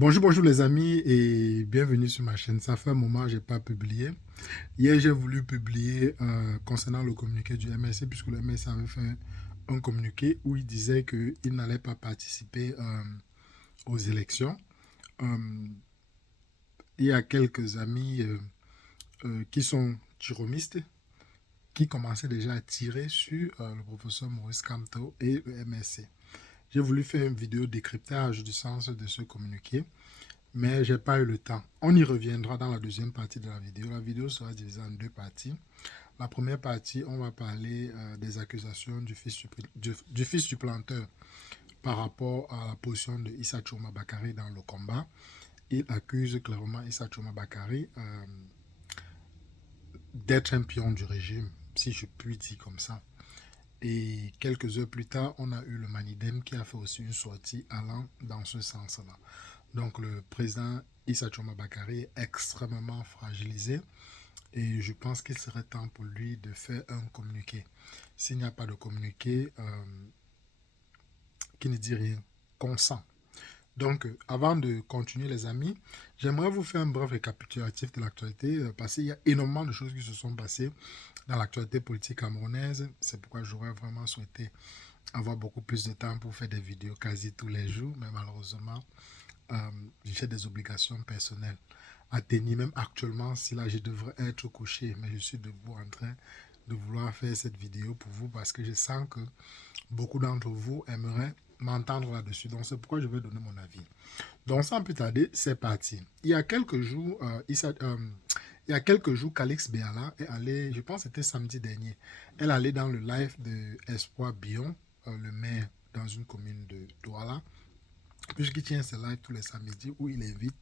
Bonjour les amis et bienvenue sur ma chaîne. Ça fait un moment que je n'ai pas publié. Hier, j'ai voulu publier concernant le communiqué du MSC puisque le MSC avait fait un communiqué où il disait qu'il n'allait pas participer aux élections. Euh, il y a quelques amis qui sont tiromistes qui commençaient déjà à tirer sur le professeur Maurice Kamto et le MSC. J'ai voulu faire une vidéo décryptage du sens de ce communiqué, mais j'ai pas eu le temps. On y reviendra dans la deuxième partie de la vidéo. La vidéo sera divisée en deux parties. La première partie, on va parler des accusations du fils du planteur par rapport à la position de Issa Chouma Bakary dans le combat. Il accuse clairement Issa Chouma Bakary d'être un pion du régime, si je puis dire comme ça. Et quelques heures plus tard, on a eu le Manidem qui a fait aussi une sortie allant dans ce sens-là. Donc le président Issa Chouma Bakary est extrêmement fragilisé et je pense qu'il serait temps pour lui de faire un communiqué. S'il n'y a pas de communiqué qui ne dit rien, consent. Donc, avant de continuer les amis, j'aimerais vous faire un bref récapitulatif de l'actualité parce qu'il y a énormément de choses qui se sont passées dans l'actualité politique camerounaise. C'est pourquoi j'aurais vraiment souhaité avoir beaucoup plus de temps pour faire des vidéos quasi tous les jours, mais malheureusement, j'ai des obligations personnelles à tenir. Même actuellement, si là, je devrais être couché, mais je suis debout en train de vouloir faire cette vidéo pour vous parce que je sens que beaucoup d'entre vous aimeraient m'entendre là-dessus. Donc, c'est pourquoi je vais donner mon avis. Donc, sans plus tarder, c'est parti. Il y a quelques jours, Calix Béala est allée, je pense que c'était samedi dernier, elle allait dans le live de Espoir Bion, le maire dans une commune de Douala, puisqu'il tient ce live tous les samedis où il invite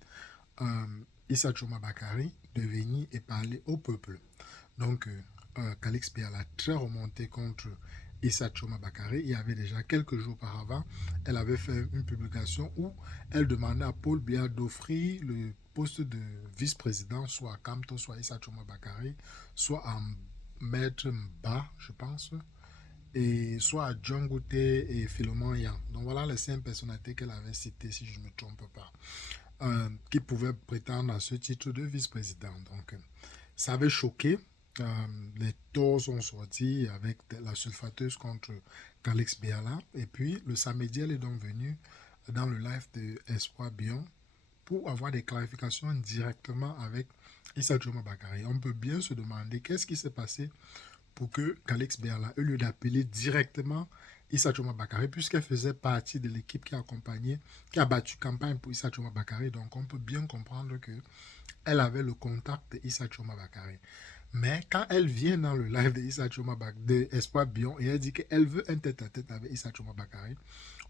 euh, Issa Chouma Bakary de venir et parler au peuple. Donc, Calix Béala a très remonté contre Issa Chouma Bakary. Il y avait déjà quelques jours auparavant, elle avait fait une publication où elle demandait à Paul Biya d'offrir le poste de vice-président, soit à Kamto, soit à Issa Chouma Bakary, soit à Maître Mba, je pense, et soit à John Gouté et Philemon Yang. Donc voilà les cinq personnalités qu'elle avait citées, si je ne me trompe pas, qui pouvaient prétendre à ce titre de vice-président. Donc ça avait choqué. Les taux sont sortis avec la sulfateuse contre Calix Biala. Et puis le samedi, elle est donc venue dans le live de Espoir Bion pour avoir des clarifications directement avec Issa Chouma Bakary. On peut bien se demander qu'est-ce qui s'est passé pour que Calix Biala, au lieu d'appeler directement Issa Chouma Bakary, puisqu'elle faisait partie de l'équipe qui a accompagné, qui a battu campagne pour Issa Chouma Bakary. Donc on peut bien comprendre que elle avait le contact de Issa Chouma Bakary. Mais quand elle vient dans le live de Issa Chouma Bakary, de Espoir Bion, et elle dit qu'elle veut un tête-à-tête avec Issa Chouma Bakary,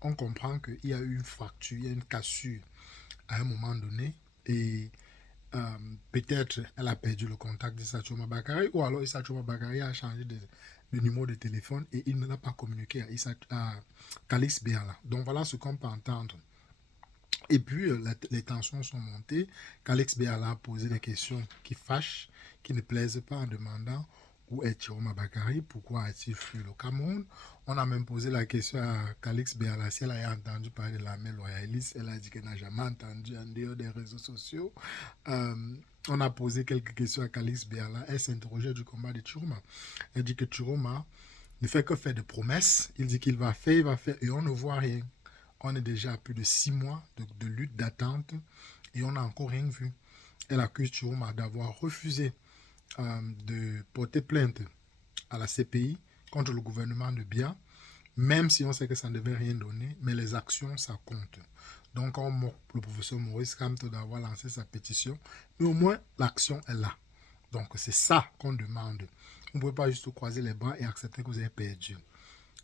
on comprend qu'il y a eu une fracture, il y a une cassure à un moment donné. Et peut-être elle a perdu le contact d'Issa Chouma Bakary, ou alors Issa Chouma Bakary a changé de numéro de téléphone et il ne l'a pas communiqué à Calix Béala. Donc voilà ce qu'on peut entendre. Et puis, les tensions sont montées. Qu'Alex Béala a posé des questions qui fâchent, qui ne plaisent pas en demandant où est Chiroma Bakary, pourquoi a-t-il fui le Cameroun. On a même posé la question à Calix Béala si elle a entendu parler de l'armée loyaliste. Elle a dit qu'elle n'a jamais entendu en dehors des réseaux sociaux. Euh, on a posé quelques questions à Calix Béala. Elle s'interrogeait du combat de Chiroma. Elle dit que Chiroma ne fait que faire des promesses. Il dit qu'il va faire, il va faire, et on ne voit rien. On est déjà à plus de 6 mois de lutte, d'attente, et on n'a encore rien vu. Elle accuse Chiroma d'avoir refusé de porter plainte à la CPI contre le gouvernement de Biya, même si on sait que ça ne devait rien donner, mais les actions, ça compte. Donc on moque le professeur Maurice Kamto d'avoir lancé sa pétition, mais au moins l'action est là. Donc c'est ça qu'on demande. Vous ne pouvez pas juste croiser les bras et accepter que vous avez perdu.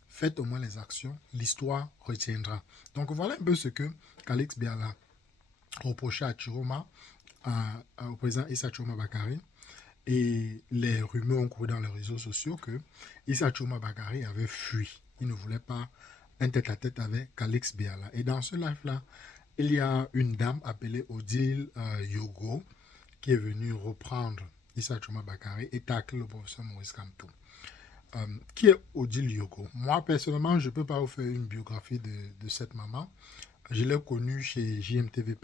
Faites au moins les actions, l'histoire retiendra. Donc voilà un peu ce que Calix Biala reprochait à Chiroma, au président Issa Chouma Bakary. Et les rumeurs ont couru dans les réseaux sociaux que Issa Chouma Bakary avait fui. Il ne voulait pas un tête-à-tête avec Calix Biala. Et dans ce live-là, il y a une dame appelée Odile Yogo qui est venue reprendre Issa Chouma Bakary et tacler le professeur Maurice Kamto. Qui est Odile Yogo. Moi, personnellement, je ne peux pas vous faire une biographie de cette maman. Je l'ai connue chez JMTV+,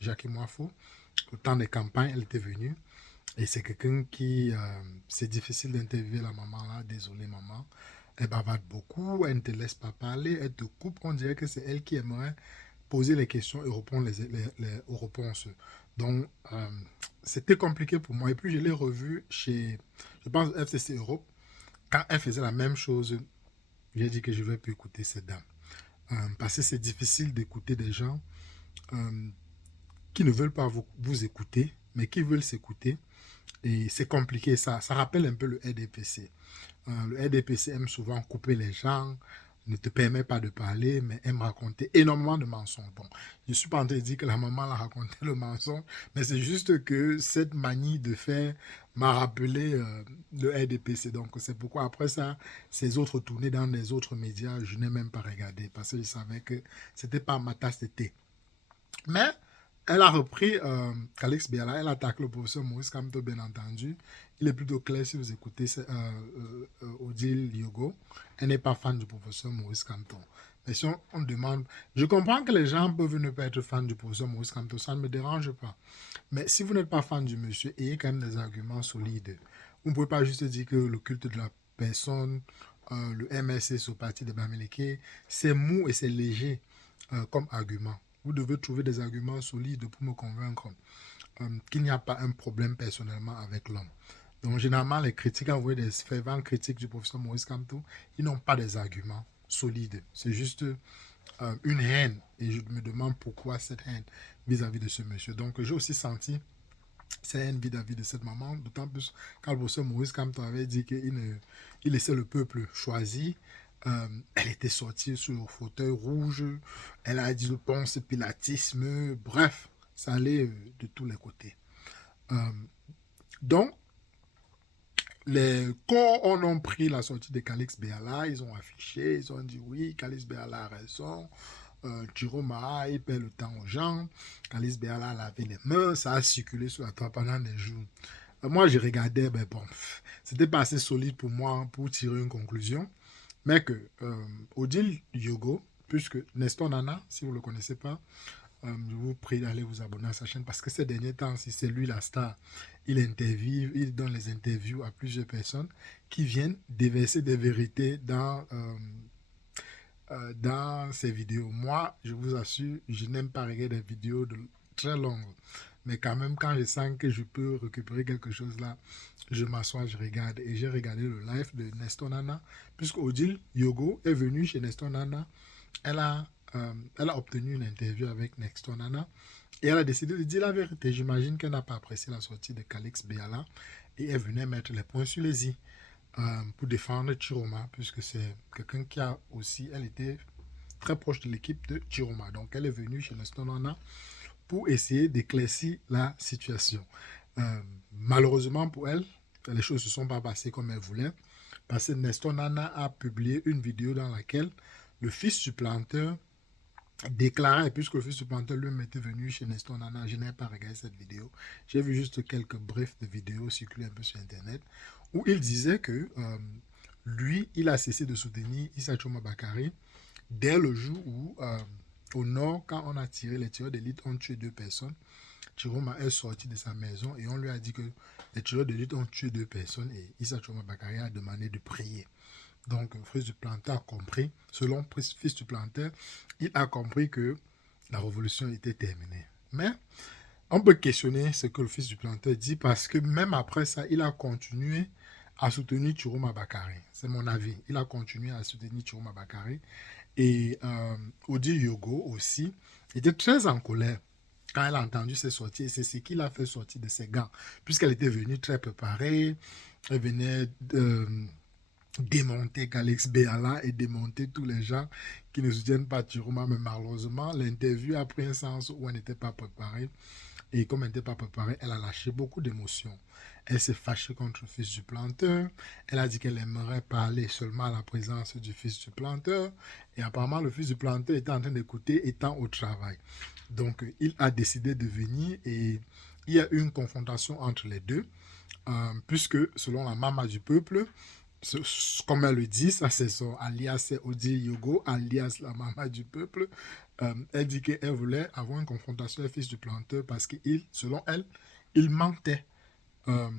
Jackie Moifo. Au temps des campagnes, elle était venue. Et c'est quelqu'un qui... c'est difficile d'interviewer la maman là. Désolé maman. Elle bavarde beaucoup, elle ne te laisse pas parler, elle te coupe. On dirait que c'est elle qui aimerait poser les questions et répondre aux réponses. Donc, c'était compliqué pour moi. Et puis, je l'ai revue chez, je pense, FCC Europe. Quand elle faisait la même chose, j'ai dit que je ne vais plus écouter cette dame. Parce que c'est difficile d'écouter des gens euh, qui ne veulent pas vous écouter, mais qui veulent s'écouter. Et c'est compliqué, ça rappelle un peu le RDPC. Le RDPC aime souvent couper les gens, ne te permet pas de parler, mais aime raconter énormément de mensonges. Bon, je ne suis pas en train de dire que la maman a raconté le mensonge, mais c'est juste que cette manie de faire m'a rappelé le RDPC. Donc c'est pourquoi après ça, ces autres tournées dans les autres médias, je n'ai même pas regardé parce que je savais que c'était pas ma tasse de thé. Mais elle a repris Calix Biala, elle attaque le professeur Maurice Kamto, bien entendu. Il est plutôt clair si vous écoutez Odile Yogo. Elle n'est pas fan du professeur Maurice Kamto. Mais si on demande, je comprends que les gens peuvent ne pas être fans du professeur Maurice Kamto, ça ne me dérange pas. Mais si vous n'êtes pas fan du monsieur, ayez quand même des arguments solides. Vous ne pouvez pas juste dire que le culte de la personne, le MSC au parti de Bamileke, c'est mou et c'est léger comme argument. Vous devez trouver des arguments solides pour me convaincre qu'il n'y a pas un problème personnellement avec l'homme. Donc, généralement, les critiques, quand vous voyez des fervents critiques du professeur Maurice Kamto, ils n'ont pas des arguments solides. C'est juste une haine. Et je me demande pourquoi cette haine vis-à-vis de ce monsieur. Donc, j'ai aussi senti cette haine vis-à-vis de cette maman, d'autant plus quand le professeur Maurice Kamto avait dit qu'il laissait le peuple choisir. Elle était sortie sur le fauteuil rouge, elle a dit le ponce pilatisme, bref, ça allait de tous les côtés. Donc, les corps ont pris la sortie de Calix Béala, ils ont affiché, ils ont dit oui, Calix Béala a raison, Chiroma, il perd le temps aux gens, Calix Béala a lavé les mains, ça a circulé sur la toile pendant des jours. Moi, je regardais, ben bon, c'était pas assez solide pour moi pour tirer une conclusion. Mais que Odile Yogo, puisque Nestor Nana, si vous ne le connaissez pas, je vous prie d'aller vous abonner à sa chaîne parce que ces derniers temps, si c'est lui la star, il donne les interviews à plusieurs personnes qui viennent déverser des vérités dans ces vidéos. Moi, je vous assure, je n'aime pas regarder des vidéos très longues. Mais quand même, quand je sens que je peux récupérer quelque chose là, je m'assois, je regarde. Et j'ai regardé le live de Nestor Nana, puisque Odile Yogo est venue chez Nestor Nana. Elle a, elle a obtenu une interview avec Nestor Nana. Et elle a décidé de dire la vérité. J'imagine qu'elle n'a pas apprécié la sortie de Calix Béala. Et elle venait mettre les points sur les i pour défendre Chiroma, puisque c'est quelqu'un qui a aussi, elle était très proche de l'équipe de Chiroma. Donc elle est venue chez Nestor Nana pour essayer d'éclaircir la situation. Malheureusement pour elle, les choses ne se sont pas passées comme elle voulait, parce que Nestor Nana a publié une vidéo dans laquelle le fils du planteur déclarait, puisque le fils du planteur lui-même était venu chez Nestor Nana, je n'ai pas regardé cette vidéo, j'ai vu juste quelques brefs de vidéos circuler un peu sur Internet, où il disait que lui, il a cessé de soutenir Issa Choma Bakary dès le jour où, au nord, quand on a tiré, les tireurs d'élite ont tué 2 personnes. Chiroma est sorti de sa maison et on lui a dit que les tireurs d'élite ont tué 2 personnes et Issa Choma Bakary a demandé de prier. Donc, le fils du planteur a compris, selon le fils du planteur, il a compris que la révolution était terminée. Mais on peut questionner ce que le fils du planteur dit parce que même après ça, il a continué à soutenir Chiroma Bakary. C'est mon avis. Il a continué à soutenir Chiroma Bakary. Et Odile Yogo aussi était très en colère quand elle a entendu ses sorties. Et c'est ce qui l'a fait sortir de ses gants. Puisqu'elle était venue très préparée. Elle venait démonter Calix Béala et démonter tous les gens qui ne soutiennent pas Chiroma. Mais malheureusement, l'interview a pris un sens où elle n'était pas préparée. Et comme elle n'était pas préparée, elle a lâché beaucoup d'émotions. Elle s'est fâchée contre le fils du planteur. Elle a dit qu'elle aimerait parler seulement à la présence du fils du planteur. Et apparemment, le fils du planteur était en train d'écouter étant au travail. Donc, il a décidé de venir et il y a eu une confrontation entre les deux. Puisque, selon la maman du peuple, comme elle le dit, ça c'est son alias, c'est Odile Yogo, alias la maman du peuple. Elle dit qu'elle voulait avoir une confrontation avec le fils du planteur parce qu'il, selon elle, il mentait. Euh,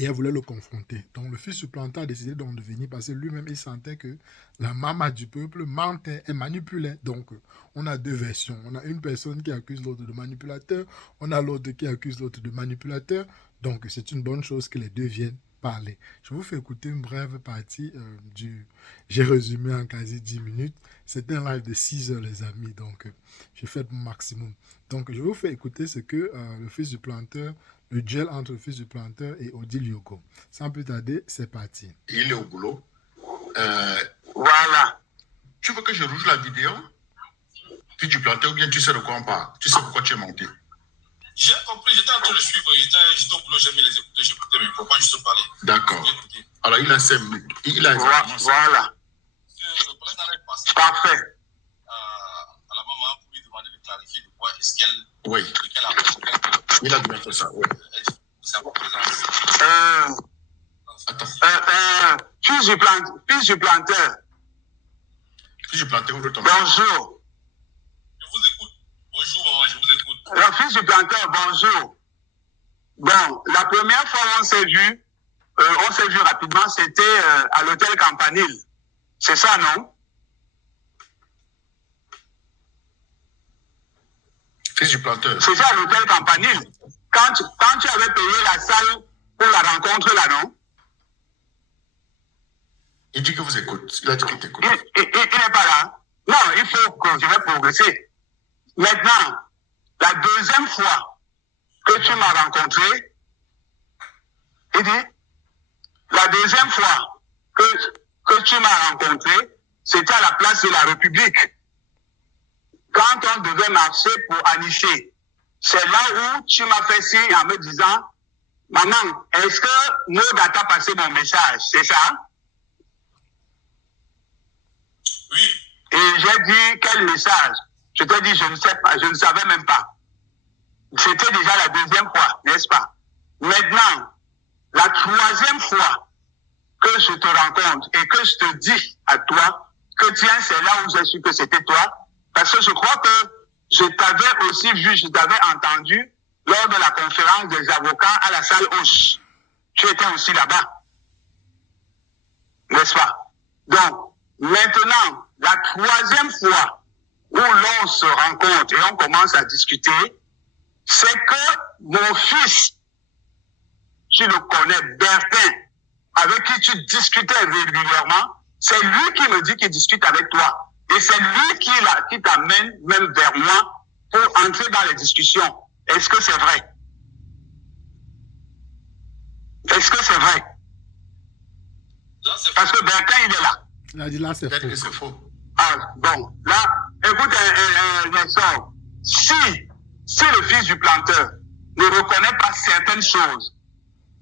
et elle voulait le confronter. Donc le fils du planteur a décidé donc de venir parce que lui-même, il sentait que la maman du peuple mentait et manipulait. Donc on a deux versions. On a une personne qui accuse l'autre de manipulateur, on a l'autre qui accuse l'autre de manipulateur. Donc c'est une bonne chose que les deux viennent parler. Je vous fais écouter une brève partie du... J'ai résumé en quasi 10 minutes. C'était un live de 6 heures, les amis. Donc j'ai fait mon maximum. Donc je vous fais écouter ce que le fils du planteur, le duel entre le fils du planteur et Odile Yoko. Sans plus tarder, c'est parti. Il est au boulot. Voilà. Tu veux que je rouge la vidéo? Fils du planteur, ou bien tu sais de quoi on parle? Tu sais pourquoi tu es monté? J'ai compris, j'étais en train de suivre, j'étais au boulot, j'aimais les écouter, j'écoutais, mais pourquoi juste parler? D'accord. Alors il a 5 minutes. Il a voilà. Le collègue en est passé. Parfait. À la maman pour lui demander de clarifier de quoi est-ce qu'elle. Oui. Il a bien fait ça. Oui. Attends. Fils du planteur. Fils du planteur, ouvre ton. Bonjour. Je vous écoute. Bonjour, maman, je vous écoute. Le fils du planteur, bonjour. Bon, la première fois où on s'est vu rapidement, c'était à l'hôtel Campanile. C'est ça, non? Fils du planteur. C'est ça, à l'hôtel Campanile. Quand tu avais payé la salle pour la rencontre, là, non? Il dit que vous écoute. Il a dit qu'il t'écoute. Il n'est pas là. Non, il faut continuer à progresser. Maintenant, la deuxième fois que tu m'as rencontré, il dit, la deuxième fois que tu m'as rencontré, c'était à la place de la République. Quand on devait marcher pour Anissé, c'est là où tu m'as fait signe en me disant, maman, est-ce que Maud t'a passé mon message? C'est ça? Oui. Et j'ai dit, quel message? Je t'ai dit, je ne sais pas, je ne savais même pas. C'était déjà la deuxième fois, n'est-ce pas? Maintenant, la troisième fois que je te rencontre et que je te dis à toi que tiens, c'est là où j'ai su que c'était toi, parce que je crois que je t'avais aussi vu, je t'avais entendu lors de la conférence des avocats à la salle Hoche. Tu étais aussi là-bas, n'est-ce pas? Donc, maintenant, la troisième fois où l'on se rencontre et on commence à discuter, c'est que mon fils, tu le connais, Bertin, avec qui tu discutais régulièrement, c'est lui qui me dit qu'il discute avec toi. Et c'est lui qui t'amène même vers moi pour entrer dans les discussions. Est-ce que c'est vrai? Est-ce que c'est vrai? Là, c'est parce que Bertin, il est là. Il a dit là, c'est faux. C'est faux. Ah, bon. Là, écoute, Nelson, si le fils du planteur ne reconnaît pas certaines choses,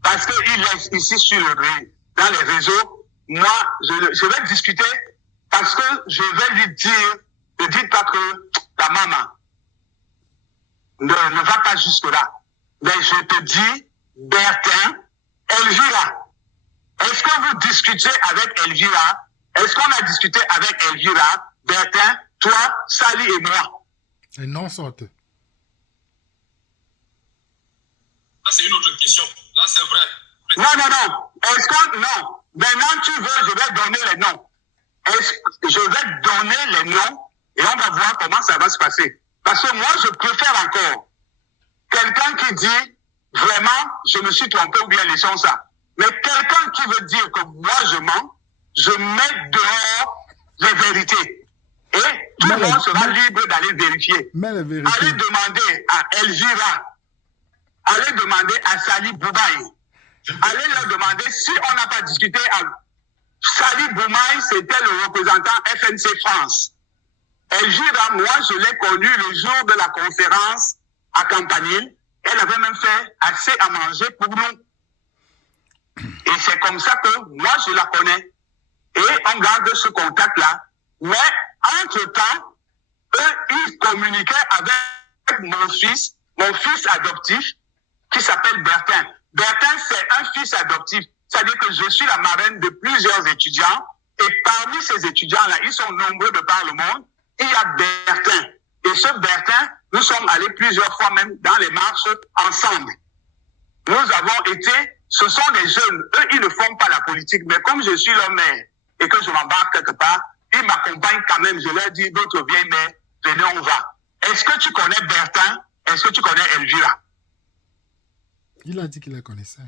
parce qu'il est ici dans les réseaux, moi, je vais discuter parce que je vais lui dire, ne dites pas que ta maman ne va pas jusque-là. Mais je te dis, Bertin, Elvira, est-ce que vous discutez avec Elvira? Est-ce qu'on a discuté avec Elvira, Bertin, toi, Sally et moi? Et non, sorte. Là, c'est une autre question. Là, c'est vrai. Non. Est-ce que, non. Maintenant, tu veux, je vais donner les noms. Je vais donner les noms et on va voir comment ça va se passer. Parce que moi, je préfère encore quelqu'un qui dit, vraiment, je me suis trompé ou bien laissons ça. Mais quelqu'un qui veut dire que moi, je mens, je mets dehors les vérités. Et tout le monde sera libre d'aller vérifier. Allez demander à Elvira, allez demander à Sali Boubaï, allez leur demander si on n'a pas discuté avec Sali Boubaï, c'était le représentant FNC France. Elvira, moi, je l'ai connue le jour de la conférence à Campanile. Elle avait même fait assez à manger pour nous. Et c'est comme ça que moi, je la connais. Et on garde ce contact-là. Mais, entre-temps, eux, ils communiquaient avec mon fils adoptif, qui s'appelle Bertin. Bertin, c'est un fils adoptif. C'est-à-dire que je suis la marraine de plusieurs étudiants. Et parmi ces étudiants-là, ils sont nombreux de par le monde. il y a Bertin. Et ce Bertin, nous sommes allés plusieurs fois même dans les marches ensemble. Nous avons été, ce sont des jeunes, eux, ils ne font pas la politique, mais comme je suis leur mère et que je m'embarque quelque part, ils m'accompagnent quand même. Je leur dis, votre vieille mère, venez, on va. Est-ce que tu connais Bertin? Est-ce que tu connais Elvira? Il a dit qu'il les connaissait.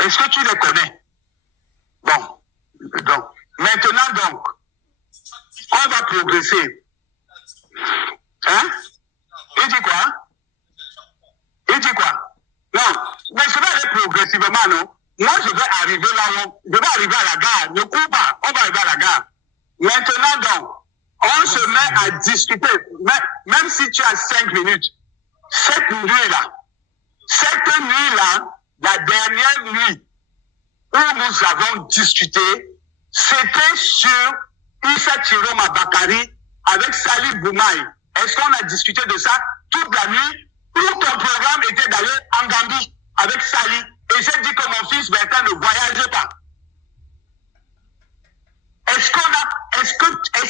Est-ce que tu les connais? Bon. Donc, maintenant, donc, on va progresser. Hein? Il dit quoi? Il dit quoi? Non, mais je vais aller progressivement, non? Moi, je vais arriver là-haut. Je vais arriver à la gare. Ne cours pas. On va arriver à la gare. Maintenant, donc, on se met à discuter. Même si tu as 5 minutes, cette nuit-là, la dernière nuit où nous avons discuté, c'était sur Issa Chiroma Bakari avec Salih Boumaï. Est-ce qu'on a discuté de ça toute la nuit? Tout ton programme était d'aller en Gambie avec Salih. Et j'ai dit que mon fils Bertin ne voyageait pas. Est-ce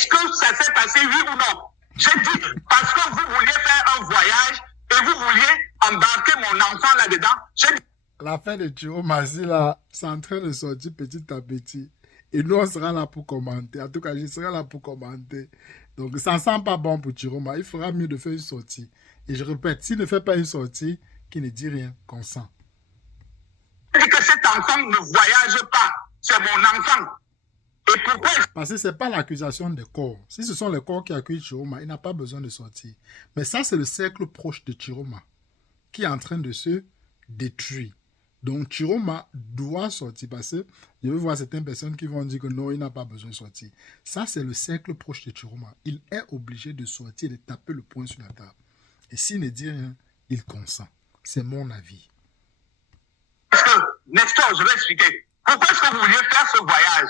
que ça s'est passé, oui ou non? J'ai dit, parce que vous vouliez faire un voyage et vous vouliez embarquer mon enfant là-dedans. J'ai dit, la fin de Chiroma, là, c'est en train de sortir petit à petit. Et nous, on sera là pour commenter. En tout cas, je serai là pour commenter. Donc, ça ne sent pas bon pour Chiroma. Il fera mieux de faire une sortie. Et je répète, s'il ne fait pas une sortie, qu'il ne dit rien, qu'on sent. j'ai dit que cet enfant ne voyage pas. C'est mon enfant. Et pourquoi? Parce que ce n'est pas l'accusation des corps. Si ce sont les corps qui accusent Chiroma, il n'a pas besoin de sortir. Mais ça, c'est le cercle proche de Chiroma qui est en train de se détruire. Donc, Chiroma doit sortir parce que je veux voir certaines personnes qui vont dire que non, il n'a pas besoin de sortir. Ça, c'est le cercle proche de Chiroma. Il est obligé de sortir et de taper le poing sur la table. Et s'il ne dit rien, il consent. C'est mon avis. Parce que, Nestor, je vais expliquer. Pourquoi est-ce que vous vouliez faire ce voyage?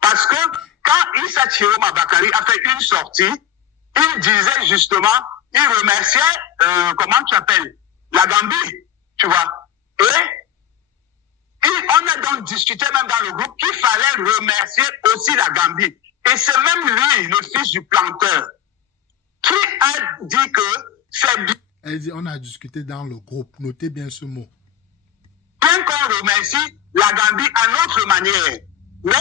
Parce que quand Issa Chiroma Bakari a fait une sortie, il disait justement, il remerciait, comment tu appelles, la Gambie, tu vois. Et on a donc discuté même dans le groupe qu'il fallait remercier aussi la Gambie. Et c'est même lui, le fils du planteur, qui a dit que c'est bien. Elle dit, on a discuté dans le groupe. Notez bien ce mot. Bien qu'on remercie la Gambie à notre manière. Mais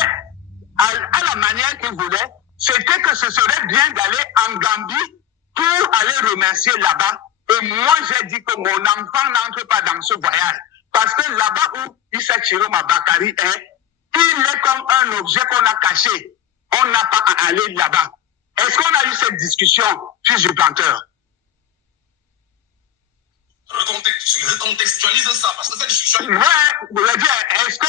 à la manière qu'il voulait, c'était que ce serait bien d'aller en Gambie pour aller remercier là-bas. Et moi, j'ai dit que mon enfant n'entre pas dans ce voyage. Parce que là-bas où Issa Chiroma Bakari est, il est comme un objet qu'on a caché. On n'a pas à aller là-bas. Est-ce qu'on a eu cette discussion, fils du planteur? Recontextualise ça, parce que cette discussion... Ouais, vous voulez dire, est-ce que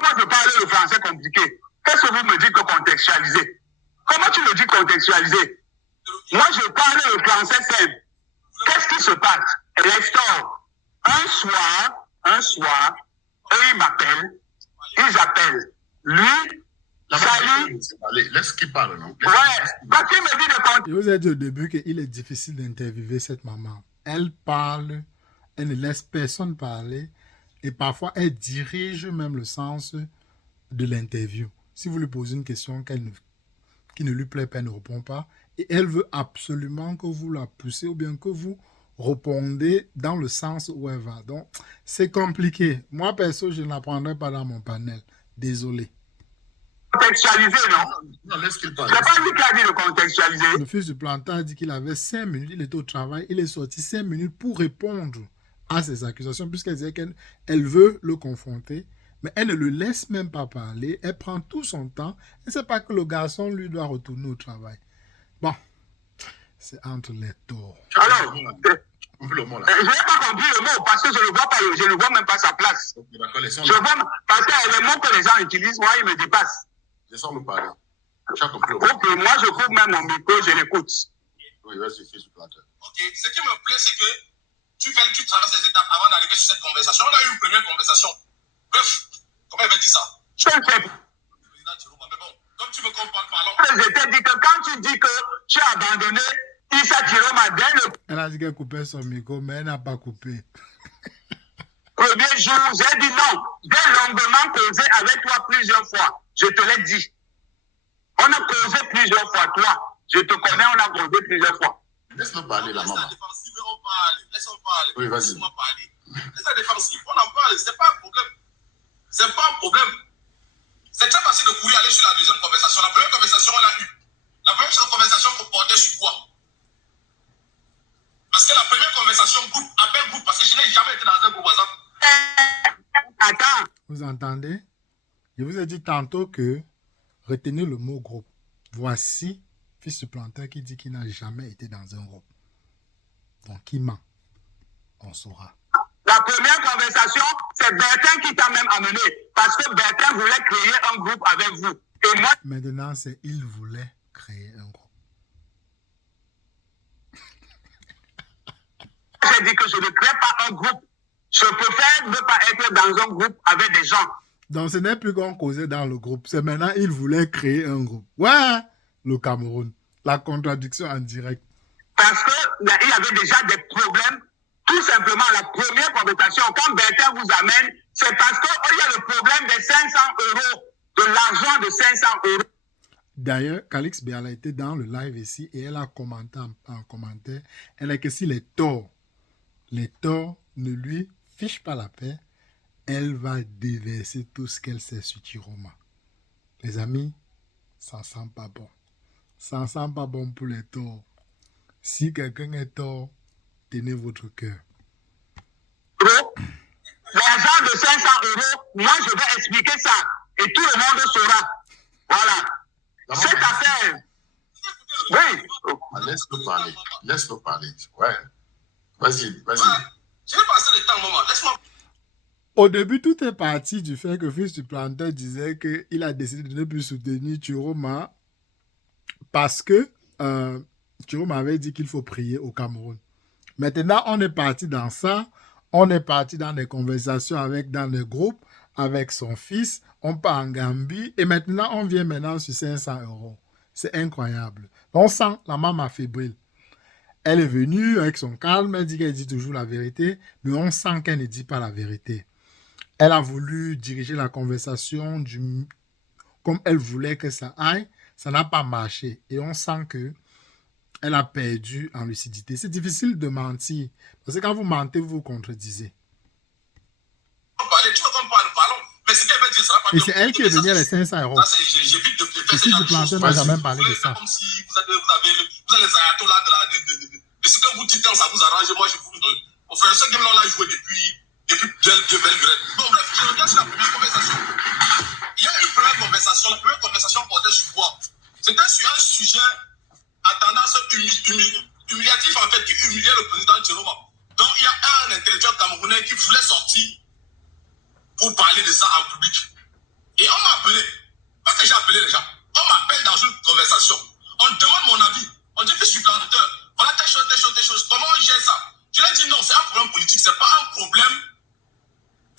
moi je parle le français compliqué? Qu'est-ce que vous me dites que contextualiser? Comment tu me dis contextualiser? Moi je parle le français simple. Qu'est-ce qui se passe? Nestor, un soir, eux ils m'appellent, ils appellent. Lui, Salut. Allez, laisse qu'il parle, non? Ouais, quand il me dit de contextualiser. Je vous ai dit au début qu'il est difficile d'interviewer cette maman. Elle parle, elle ne laisse personne parler et parfois elle dirige même le sens de l'interview. Si vous lui posez une question qui ne lui plaît pas, elle ne répond pas et elle veut absolument que vous la poussez ou bien que vous répondez dans le sens où elle va. Donc, c'est compliqué. Moi, perso, je ne la prendrai pas dans mon panel. Désolé. Contextualiser, non? Non, laisse qu'il parle. C'est pas lui qui a dit de contextualiser. Le fils du planteur a dit qu'il avait 5 minutes, il était au travail, il est sorti 5 minutes pour répondre à ces accusations, puisqu'elle disait qu'elle veut le confronter, mais elle ne le laisse même pas parler, elle prend tout son temps, et c'est pas que le garçon, lui, doit retourner au travail. Bon, c'est entre les torts. Alors, Le mot, là. je n'ai pas compris le mot parce que je ne vois même pas sa place. Ok, d'accord, laissons-le. Je vois, parce que les mots que les gens utilisent, moi, ils me dépassent. Laissons-le parler. Tu as compris le mot. Donc, moi, je coupe même mon micro, je l'écoute. Oui, vas-y, fais ce planteur. Ok, ce qui me plaît, c'est que tu traverses les étapes avant d'arriver sur cette conversation. On a eu une première conversation. Bref, comment elle va dire ça? Je sais. Président Chiroma, mais bon, comme tu me comprends, parlons. Je t'ai dit que quand tu dis que tu as abandonné Issa Chiroma dès le Elle a dit qu'elle coupait son micro, mais elle n'a pas coupé. premier jour, j'ai dit non. J'ai longuement causé avec toi plusieurs fois. Je te l'ai dit. On a causé plusieurs fois, toi. Je te connais, on a causé plusieurs fois. Laisse-le parler, la maman. Laisse la défensive, on parle. Laisse-moi parler. Oui, vas-y. Laisse-moi parler. Laisse la défensive, on en parle, c'est pas un problème. C'est pas un problème. C'est très facile de courir aller sur la deuxième conversation. La première conversation, on l'a eue. La première conversation qu'on portait sur quoi? Parce que la première conversation, groupe, appel groupe, parce que je n'ai jamais été dans un groupe WhatsApp. Attends. Vous entendez? Je vous ai dit tantôt que retenez le mot groupe. Voici fils du planteur qui dit qu'il n'a jamais été dans un groupe. Donc, qui ment? On saura. La première conversation, c'est Bertin qui t'a même amené. Parce que Bertin voulait créer un groupe avec vous. Et moi, Maintenant, c'est il voulait créer un groupe. j'ai dit que je ne crée pas un groupe. Je préfère ne pas être dans un groupe avec des gens. Donc, ce n'est plus qu'on causait dans le groupe. C'est maintenant, il voulait créer un groupe. Ouais, le Cameroun. La contradiction en direct. Parce qu'il y avait déjà des problèmes. Tout simplement, la première conversation, quand Bertin vous amène, c'est parce qu'il y a le problème des 500 €, de l'argent de 500 €. D'ailleurs, Calix Béala était dans le live ici et elle a commenté en commentaire. Elle a que si les torts ne lui fichent pas la paix, elle va déverser tout ce qu'elle sait sur Chiroma. Les amis, ça sent pas bon. Ça sent pas bon pour les torts. Si quelqu'un est tort, tenez votre cœur. L'argent de 500 €, moi je vais expliquer ça. Et tout le monde saura. Voilà. Cette affaire. Oui. Laisse-le parler. Laisse-le parler. Ouais. Vas-y. Je vais passer le temps, maman. Laisse-moi. Au début, tout est parti du fait que Fils du Planteur disait qu'il a décidé de ne plus soutenir Chiroma parce que Chiroma avait dit qu'il faut prier au Cameroun. Maintenant, on est parti dans ça. On est parti dans des conversations dans des groupes avec son fils. On part en Gambie. Et maintenant, on vient sur 500 €. C'est incroyable. On sent la maman fébrile. Elle est venue avec son calme. Elle dit qu'elle dit toujours la vérité. Mais on sent qu'elle ne dit pas la vérité. Elle a voulu diriger la conversation comme elle voulait que ça aille. Ça n'a pas marché. Et on sent que elle a perdu en lucidité. C'est difficile de mentir. Parce que quand vous mentez, vous vous contredisez. Et c'est elle qui est venue à les 500 €. Et si du planteur n'a jamais parlé de ça. Comme si vous avez les ayatollahs de ce que vous dites quand ça vous arrange. Moi, je vous... Au frère, ce game-là, on l'a joué depuis de belles grettes. Bon, bref, je reviens sur la première conversation. Il y a une première conversation. La première conversation portait sur quoi? C'était sur un sujet à tendance humiliatif, en fait, qui humiliait le président Chiroma. Donc, il y a un intellectuel camerounais qui voulait sortir pour parler de ça en public. Et on m'a appelé, parce que j'ai appelé les gens, on m'appelle dans une conversation. On demande mon avis. On dit, fils du planteur, voilà telle chose. Comment on gère ça? Je lui ai dit non, c'est un problème politique, c'est pas un problème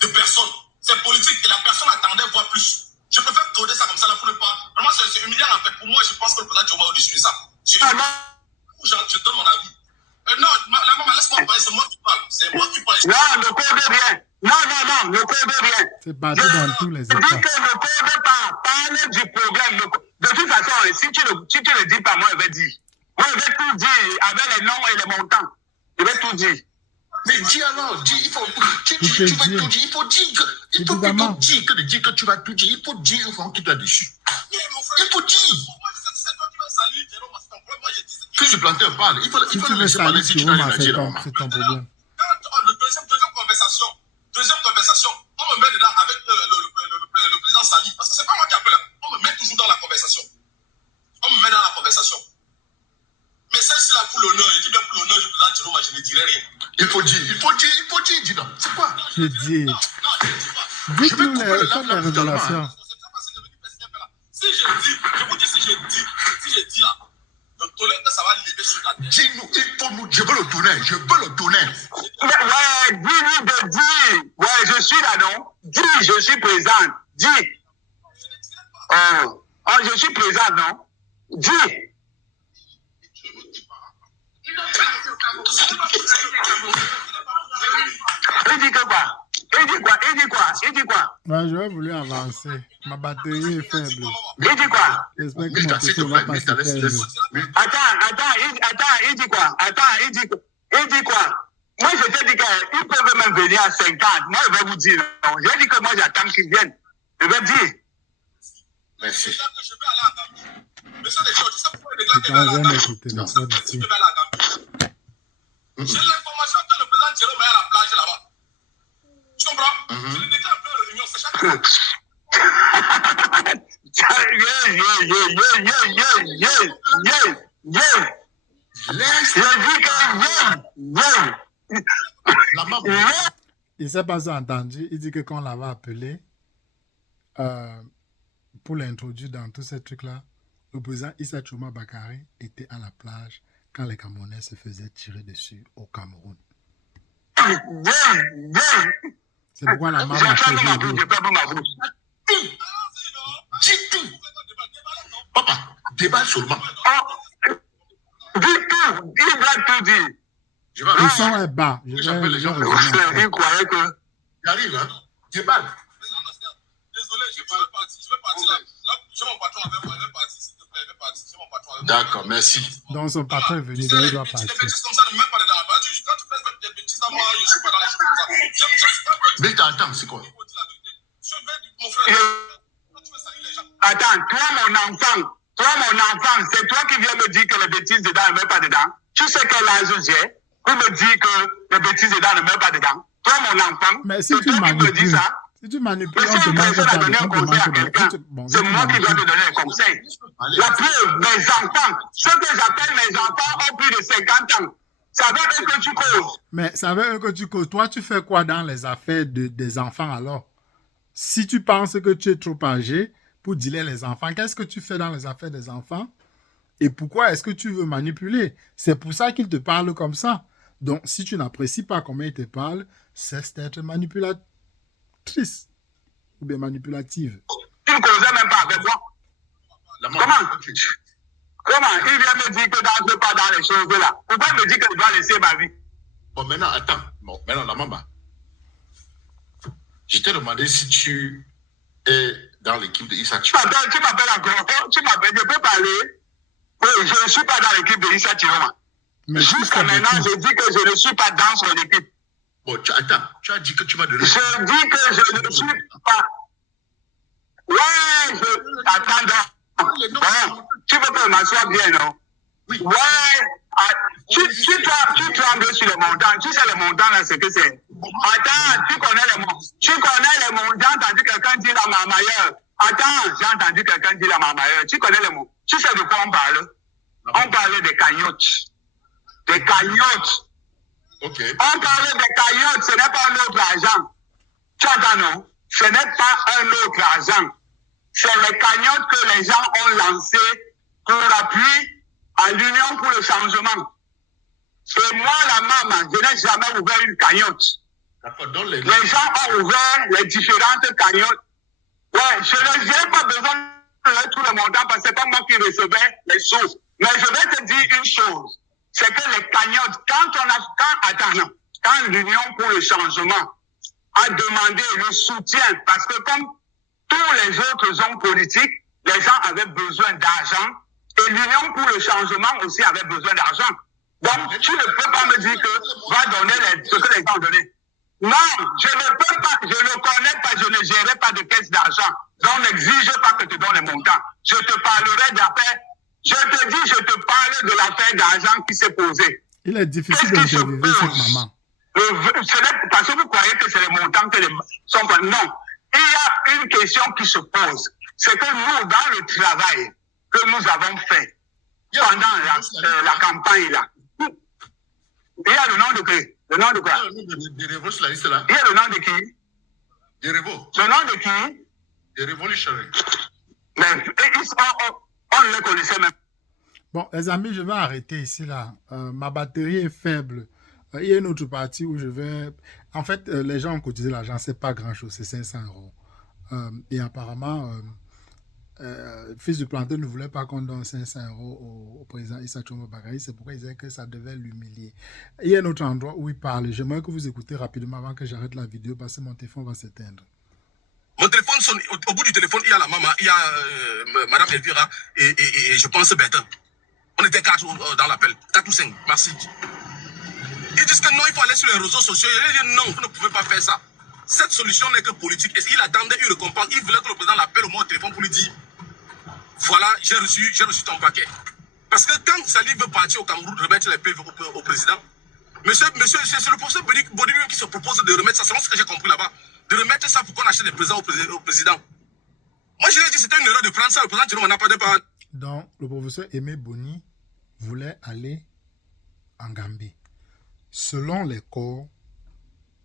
de personne. C'est politique et la personne attendait voir plus. Je préfère tourner ça comme ça là pour ne pas. Vraiment, c'est humiliant en fait. Pour moi, je pense que le président Chiroma au-dessus de ça. Je donne mon avis. Non, la maman, laisse-moi parler, c'est moi qui parle. C'est moi qui parle. Non, ne codez rien. Non, ne codez rien. C'est parti dans tous les états. Je dis que ne codez pas. Parlez du problème. De toute façon, si tu ne le dis pas, moi, je vais dire. Moi, je vais tout dire avec les noms et les montants. Je vais tout dire. Mais dis alors, dis, il faut, tu vas tout dire, il faut dire que, il faut plutôt dire que de dire que tu vas tout dire, il faut dire au fond qui t'a dessus. Il faut dire. Que je planteur parle, il faut le laisser parler si tu n'as rien à dire. C'est ton problème. Deuxième conversation, on me met dedans avec le président Sali, parce que c'est pas moi qui appelle, on me met toujours dans la conversation. Mais celle-ci-là, pour l'honneur, je dis bien pour l'honneur du président Chiroma, je ne dirai rien. Il faut dire, dis donc. C'est quoi? Je dis. Dites-nous les révélations. Si je dis, je vous dis si je dis là, le tolère que ça va lever sur la tête. Dis-nous, il faut nous, je veux le donner. Ouais, dis-lui de dire. Ouais, je suis là, non? Dis, je suis présent. Dis. Je suis présent, non? Dis. Il dit que quoi? Il dit quoi? Ouais, j'aurais voulu avancer. Ma batterie est faible. Il dit quoi? J'espère que Mista, mon s'il PC te va plaît, pas Mista, laisse, s'éteindre. laisse. Attends, il dit quoi? Il dit quoi? Moi, je t'ai dit qu'ils peuvent même venir à 50. Moi, je vais vous dire non. J'ai dit que moi, j'attends qu'ils viennent. Je vais dire. Merci. Je vais aller à Gambie. Monsieur les gens, tu sais pourquoi il déclare Je qu'il va aller à parle Gambie? avec le téléphone ici. Il va aller à Gambie. J'ai l'information que le président Jérôme est à la plage là-bas. Tu comprends? Je le déclare en pleine réunion, c'est chaque fois. La maman. Il ne s'est pas entendu. Il dit que quand on l'avait appelé pour l'introduire dans tous ces trucs-là, le président Issa Chouma Bakary était à la plage quand les Camerounais se faisaient tirer dessus au Cameroun. C'est pourquoi la maman a fait Dis tout. Papa, débat seulement. Dis tout, il doit tout dire. Je vais Le son est bas. J'appelle les gens. Il croyait que... J'arrive, hein. Débat. Désolé, je vais partir là. Là, j'ai mon patron avec moi, il va partir, s'il te plaît, il va partir. J'ai mon patron avec moi. D'accord, merci. Donc son patron est venu, Tu sais, il les doit bêtises partir. comme ça, ne mets pas dedans. Quand tu fais des bêtises à moi, je ne suis pas dans les choses comme ça. Je suis pas Mais attends, c'est quoi? Je vais dire, mon frère, quand tu fais ça, il est gens. Attends, toi mon enfant, c'est toi qui viens me dire que les bêtises dedans ne mettent pas dedans. Tu sais quel âge j'ai pour me dire que les bêtises dedans ne mettent pas dedans. Toi mon enfant, Mais si c'est tu toi qui me dis manipules, ça. si tu manipules, Mais si on te une demande personne a pas donné un conseil à quelqu'un, bon, c'est moi qui dois te donner un conseil. La preuve, mes enfants, ceux que j'appelle mes enfants ont plus de 50 ans. Ça veut dire que tu causes. Mais ça veut dire que tu causes. Toi, tu fais quoi dans les affaires des enfants alors? Si tu penses que tu es trop âgé pour dealer les enfants, qu'est-ce que tu fais dans les affaires des enfants? Et pourquoi est-ce que tu veux manipuler? C'est pour ça qu'il te parle comme ça. Donc, si tu n'apprécies pas comment il te parle, cesse d'être manipulatrice ou bien manipulative. Tu ne causais même pas avec moi. La maman. Comment? Il vient me dire que n'entre pas dans les choses là. Pourquoi il me dit que je dois laisser ma vie? Bon, maintenant, attends. Bon, maintenant, la maman. Je t'ai demandé si tu es dans l'équipe de Issa Chiroma. Tu m'appelles encore. Tu m'appelles, je peux parler. Oui, je ne suis pas dans l'équipe de Issa Chiroma. Jusqu'à maintenant, je dis que je ne suis pas dans son équipe. Bon, attends, tu as dit que tu m'as donné... Je dis que je ne suis pas... Ouais, attends. Bon, tu veux que m'assoie bien, non? Oui. Ouais, tu trembles sur les montants. Tu sais les montants, là, c'est que c'est... Attends, tu connais les montants, tandis que quelqu'un dit la marmailleur. Attends, j'ai entendu quelqu'un dire la marmailleur. Tu connais les mots. Tu sais de quoi on parle? On parlait des cagnottes. Des cagnottes. Ok. On parlait des cagnottes, ce n'est pas un autre argent. Tu entends, non? Ce n'est pas un autre argent. C'est les cagnottes que les gens ont lancées pour l'appui à l'Union pour le changement. Et moi, la maman, je n'ai jamais ouvert une cagnotte. D'accord, donc les gens ont ouvert les différentes cagnottes. Ouais, je n'ai pas besoin de tout le montant parce que c'est pas moi qui recevais les sous. Mais je vais te dire une chose. C'est que les cagnottes, quand l'Union pour le changement a demandé le soutien, parce que comme tous les autres hommes politiques, les gens avaient besoin d'argent et l'Union pour le changement aussi avait besoin d'argent. Donc, tu ne peux pas me dire que va donner ce que les gens ont donné. Non, je ne peux pas, je ne connais pas, je ne gérerai pas de caisse d'argent. Donc, n'exige pas que tu donnes les montants. Je te parlerai d'affaires. Je te dis, je te parle de l'affaire d'argent qui s'est posée. Il est difficile d'interviewer cette maman. Parce que vous croyez que c'est les montants que sont pas. Non. Il y a une question qui se pose. C'est que nous, dans le travail que nous avons fait pendant la campagne là, il y a le nom de qui? Le nom de quoi? Des Révo sur la liste là. Il y a le nom de qui? Des Révo. Le nom de qui? Des révolutionnaires. Mais on ne les connaissait même. Bon, les amis, je vais arrêter ici là. Ma batterie est faible. Il y a une autre partie où je vais... En fait, les gens ont cotisé l'argent, c'est pas grand-chose, c'est 500 €. Et apparemment, Fils du Planteur ne voulait pas qu'on donne 500 € au président Issa Chouma Bakary. C'est pourquoi il disait que ça devait l'humilier. Il y a un autre endroit où il parle. J'aimerais que vous écoutez rapidement avant que j'arrête la vidéo parce que mon téléphone va s'éteindre. Mon Mon téléphone sonne, au bout du téléphone, il y a la maman, il y a Madame Elvira et je pense Bertin. On était 4 dans l'appel, 4 ou 5, merci. Ils disent que non, il faut aller sur les réseaux sociaux. Ils disent non, vous ne pouvez pas faire ça. Cette solution n'est que politique. Et il attendait une récompense. Il voulait que le président l'appelle au moins au téléphone pour lui dire voilà, j'ai reçu ton paquet. Parce que quand Sali veut partir au Cameroun, remettre les PV au président, monsieur, c'est le professeur Bodibi qui se propose de remettre ça. C'est ce que j'ai compris là-bas. De remettre ça pour qu'on achète des présents au président. Moi, je lui ai dit que c'était une erreur de prendre ça. Le président Tchilombo n'a pas de part. Donc, le professeur Aimé Boni voulait aller en Gambie. Selon les corps,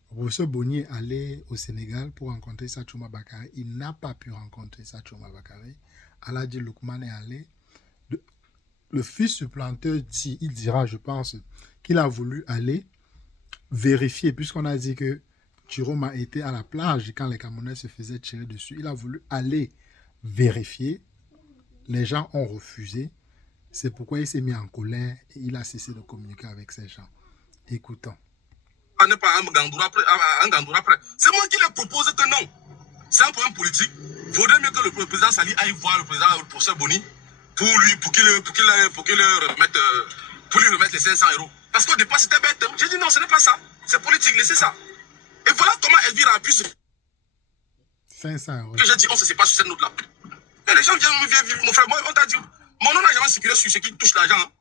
le professeur Boni est allé au Sénégal pour rencontrer Sachouma Bakary. Il n'a pas pu rencontrer Sachouma Bakary. Aladji Loukman est allé. Le fils du planteur dit, il dira, je pense, qu'il a voulu aller vérifier, puisqu'on a dit que Chiroma était à la plage quand les Camerounais se faisaient tirer dessus. Il a voulu aller vérifier. Les gens ont refusé. C'est pourquoi il s'est mis en colère et il a cessé de communiquer avec ces gens. Écoutons. N'est pas un Gandoura après. C'est moi qui leur propose que non. C'est un problème politique. Il faudrait mieux que le président Sali aille voir le président, le professeur Boni, pour lui remettre les 500 €. Parce qu'au départ, c'était bête. J'ai dit non, ce n'est pas ça. C'est politique, laissez ça. Et voilà comment Elvira a pu se... 500 €. Que j'ai dit, on se sépare sur cette note-là. Et les gens viennent, mon frère, moi, on t'a dit, mon nom n'a jamais circulé sur ceux qui touchent l'argent. Hein.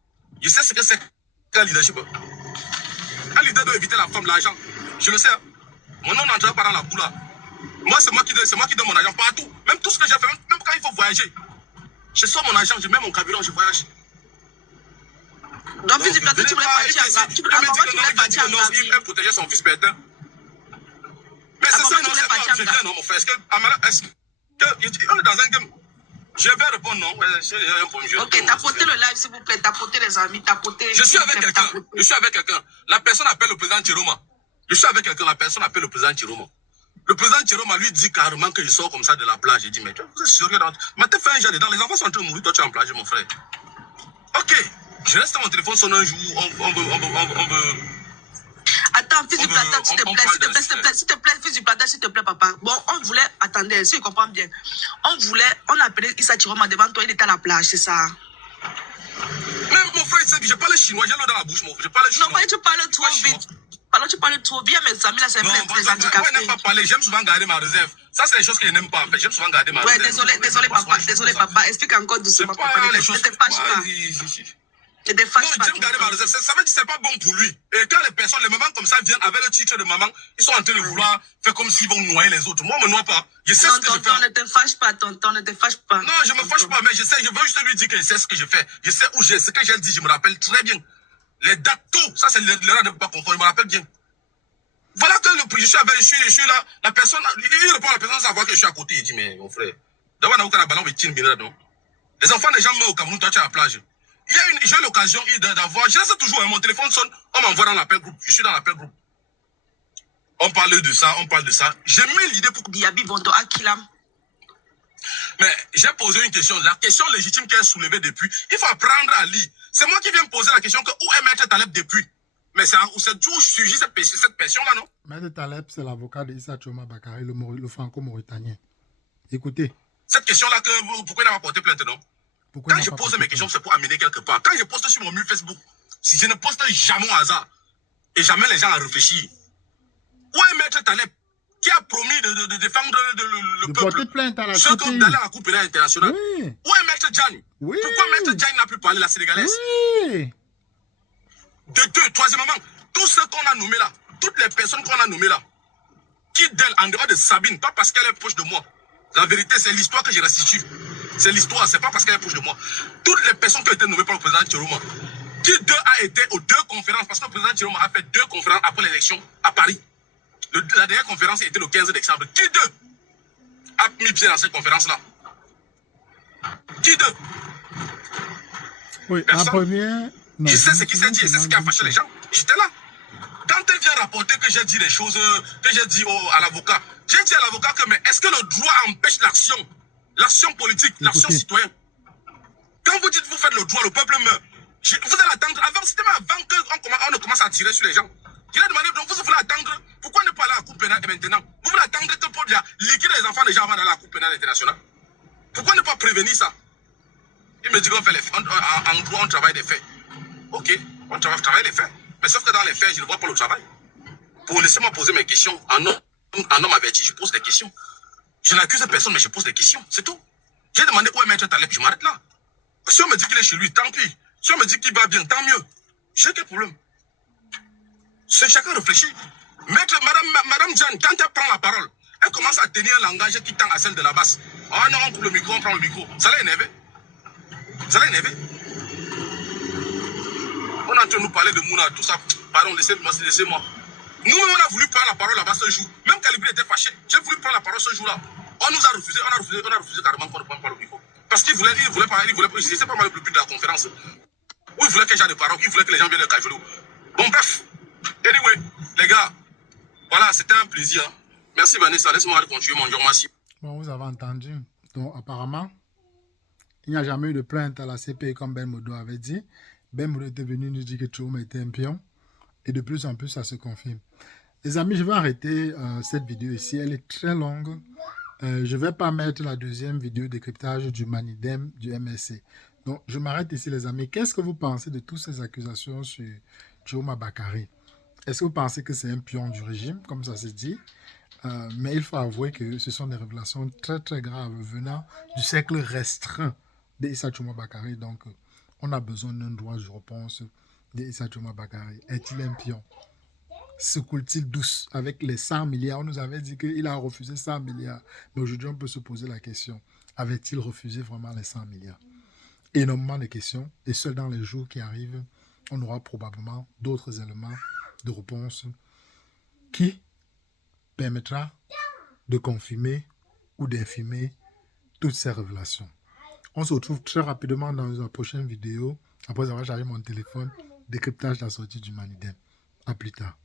Je sais ce que c'est qu'un leadership. Un leader doit éviter la femme, l'argent. Je le sais. Hein. Mon nom n'entre pas dans la boule. Moi, c'est moi qui donne mon argent partout. Même tout ce que j'ai fait, même quand il faut voyager. Je sors mon argent, je mets mon carburant, je voyage. Donc, tu voulais partir. Tu voulais partir en Gambie. Il voulait protéger son fils Bertin. Mais c'est ça, non, c'est pas je viens, non, mon frère. Est-ce que on est dans un game? Je vais répondre, non. Ok, tapotez le live, s'il vous plaît. Tapotez les amis, tapotez. Je suis avec quelqu'un. La personne appelle le président Chiroma. Je suis avec quelqu'un, la personne appelle le président Chiroma. Le président Chiroma lui dit carrément que je sors comme ça de la plage. J'ai dit, mais vous êtes sérieux? Mais t'es fait un jet dedans. Les enfants sont en train de mourir, toi tu es en plage, mon frère. Ok. Je reste à mon téléphone, sonne un jour, on veut... Attends, fils du planteur, s'il te plaît, fils du planteur, s'il te plaît, papa. Bon, on voulait, attendez, si je comprends bien, on appelait Issa Chiroma devant toi, il était à la plage, c'est ça? Même mon frère, je parle chinois, j'ai l'eau dans la bouche, mon frère, je parle chinois. Non, tu parles trop vite. Tu parles trop bien, mes amis, là, c'est les handicapés. Moi, je n'aime pas parler, j'aime souvent garder ma réserve. Ça, c'est les choses que je n'aime pas, en fait, j'aime souvent garder ma réserve. Ouais, désolé, papa, explique encore doucement, papa, ne te fâche pas. Non, j'aime garder ma réserve. Ça veut dire que c'est pas bon pour lui. Et quand les mamans comme ça viennent avec le titre de maman, ils sont en train de vouloir faire comme s'ils vont noyer les autres. Moi, on me noie pas. Je sais ce que je fais. Tonton, ne te fâche pas, tonton, ne te fâche pas. Non, je me fâche pas, mais je veux juste lui dire que je sais ce que je fais. Je sais où ce que j'ai dit, je me rappelle très bien. Les dates, tout, ça c'est l'erreur de ne pas confondre, je me rappelle bien. Voilà que je suis là, la personne, il répond à la personne sans savoir que je suis à côté. Il dit, mais mon frère, d'abord, on a aucun ballon, les enfants des gens meurent au Cameroun, toi tu es à la plage. J'ai eu l'occasion d'avoir, je sais toujours, mon téléphone sonne, on m'envoie dans l'appel groupe, je suis dans l'appel groupe. On parle de ça. J'ai mis l'idée pour... Diaby Bondo Akilam. Mais j'ai posé une question, la question légitime qui est soulevée depuis, il faut apprendre à lire. C'est moi qui viens me poser la question que où est Maître Taleb depuis? Mais c'est toujours sujet cette question-là, non? Maître Taleb, c'est l'avocat d'Issa Choma Bakary, le franco-mauritanien. Écoutez. Cette question-là, pourquoi il n'a pas porté plainte, non? Quand je pose mes questions, c'est pour amener quelque part. Quand je poste sur mon mur Facebook, si je ne poste jamais au hasard, et jamais les gens à réfléchir, où est Maître Taleb qui a promis de défendre le peuple, ceux qui d'aller à la Cour pénale internationale? Oui. Où est Maître Diagne? Oui. Pourquoi Maître Diagne n'a pu parler la sénégalaise? Oui. Troisièmement, tous ceux qu'on a nommés là, toutes les personnes qu'on a nommées là, qui d'elle, en dehors de Sabine, pas parce qu'elle est proche de moi. La vérité, c'est l'histoire que je restitue. C'est l'histoire, c'est pas parce qu'elle est proche de moi. Toutes les personnes qui ont été nommées par le président Chiroma, qui d'eux a été aux 2 conférences, parce que le président Chiroma a fait 2 conférences après l'élection à Paris. La dernière conférence était le 15 décembre. Qui d'eux a mis pied dans cette conférence-là? Qui d'eux? Oui, la première... Je sais ce qui s'est dit et c'est ce qui a fâché les gens. J'étais là. Quand elle vient rapporter que j'ai dit des choses, que j'ai dit à l'avocat, j'ai dit à l'avocat que mais est-ce que le droit empêche l'action politique, l'action citoyenne? Quand vous dites vous faites le droit, le peuple meurt. Vous allez attendre, c'était avant qu'on ne commence à tirer sur les gens. Je lui ai demandé, donc vous voulez attendre, pourquoi ne pas aller à la Cour pénale maintenant? Vous voulez attendre que le peuple liquide les enfants des gens avant à l'international? Pourquoi ne pas prévenir ça? Il me dit qu'on fait les faits. En gros, on travaille des faits. Ok, on travaille les faits. Mais sauf que dans les faits, je ne vois pas le travail. Pour laisser-moi poser mes questions. En homme averti, je pose des questions. Je n'accuse personne, mais je pose des questions. C'est tout. J'ai demandé où est Maître Taleb, je m'arrête là. Si on me dit qu'il est chez lui, tant pis. Si on me dit qu'il va bien, tant mieux. J'ai quel problème? C'est chacun réfléchit. Madame Jeanne, quand elle prend la parole, elle commence à tenir un langage qui tend à celle de la basse. Ah non, on coupe le micro, on prend le micro. Ça l'a énervé. Ça l'a énervé. On est en train de nous parler de Mouna, tout ça. Pardon, laissez-moi. Nous-mêmes, on a voulu prendre la parole là-bas ce jour. Même Calibri était fâché. J'ai voulu prendre la parole ce jour-là. On nous a refusé, on a refusé carrément qu'on ne prenne pas le micro. Parce qu'il voulait pas, je sais pas mal le but de la conférence. Où il voulait que j'aie des paroles, il voulait que les gens viennent le cajoler. Bon, bref. Anyway, les gars, voilà, c'était un plaisir. Merci Vanessa, laisse-moi continuer mon jour, merci. Bon, vous avez entendu. Donc, apparemment, il n'y a jamais eu de plainte à la CPI comme Ben Modo avait dit. Ben Modo était venu nous dire que Tchouma était un pion. Et de plus en plus, ça se confirme. Les amis, je vais arrêter cette vidéo ici. Elle est très longue. Je ne vais pas mettre la deuxième vidéo de décryptage du Manidem du MSC. Donc, je m'arrête ici, les amis. Qu'est-ce que vous pensez de toutes ces accusations sur Tchouma Bakary? Est-ce que vous pensez que c'est un pion du régime, comme ça se dit? Mais il faut avouer que ce sont des révélations très, très graves venant du cercle restreint d'Issa Tchouma Bakary. Donc, on a besoin d'un droit de réponse d'Issa Tchouma Bakary. Est-il un pion? Se coule-t-il douce avec les 100 milliards? On nous avait dit qu'il a refusé 100 milliards. Mais aujourd'hui, on peut se poser la question. Avait-il refusé vraiment les 100 milliards? Énormément de questions. Et seul dans les jours qui arrivent, on aura probablement d'autres éléments de réponse qui permettra de confirmer ou d'infirmer toutes ces révélations. On se retrouve très rapidement dans une prochaine vidéo, après avoir chargé mon téléphone, décryptage de la sortie du Manidem. À plus tard.